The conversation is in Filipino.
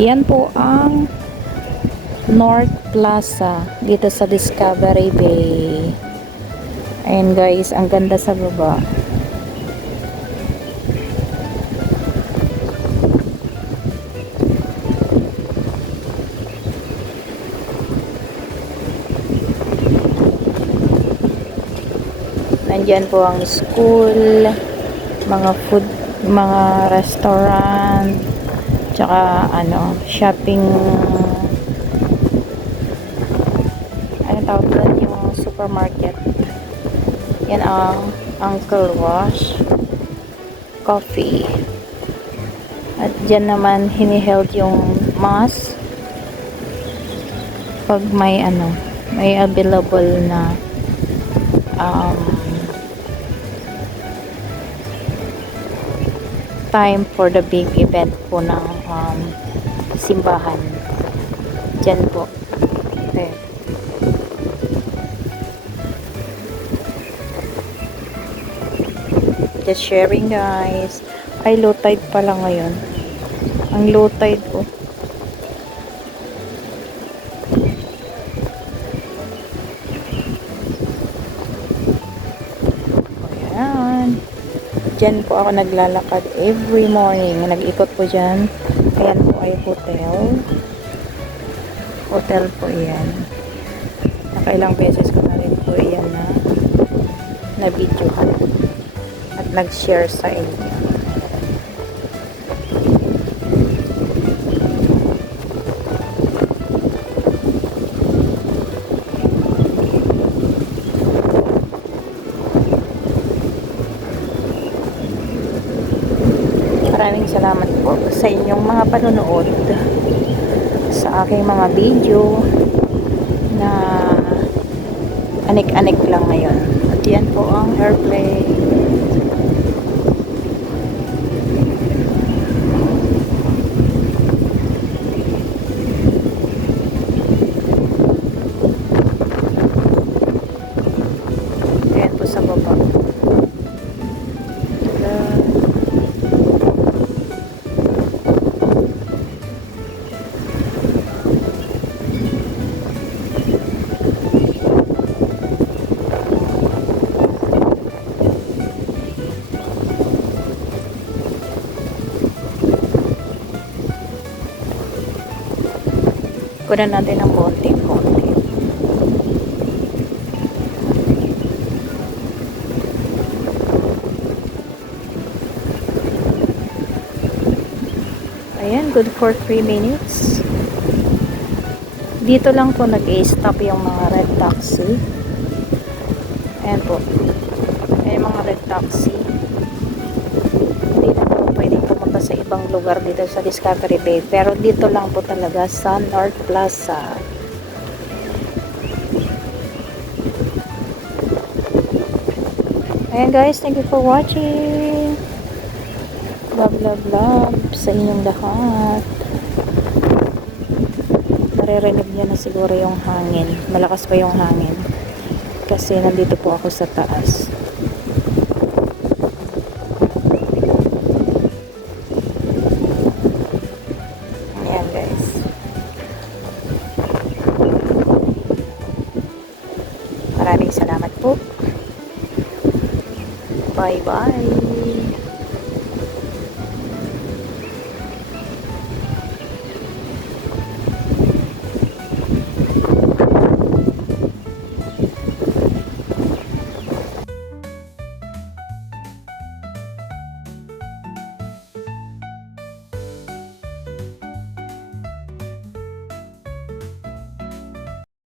Yan po ang North Plaza dito sa Discovery Bay. Ayan guys, ang ganda sa baba. Nandyan po ang school, mga food, mga restaurant, tsaka ano, shopping, ano tawag doon, yung supermarket. Yan ang Uncle Wash Coffee. At dyan naman hiniheld yung mass pag may ano, may available na time for the big event po ng simbahan. Dyan po. Okay. Just sharing guys. Ay, low tide pala ngayon. Ang low tide po. Ayan. Diyan po ako naglalakad every morning. Nag-ikot po dyan. Ayan po ay hotel. Hotel po yan. Nakailang beses ko na rin po yan na videohan. At nag-share sa inyo. Maraming salamat po sa inyong mga panonood sa aking mga video na anik-anik lang ngayon. At yan po ang airplane. Ayan po sa baba. Kunan natin ng konti-konti. Ayan, good for 3 minutes. Dito lang po nag-i-stop yung mga red taxi. Ayan po. Ayan mga red taxi. Hindi na po pwedeng pumunta sa ibang lugar dito sa Discovery Bay. Pero dito lang po talaga sa North Plaza. Ayan guys, thank you for watching. Love, love, love sa inyong lahat. Naririnig niyo na siguro yung hangin. Malakas pa yung hangin. Kasi nandito po ako sa taas. Ayan guys. Maraming salamat po. Bye bye.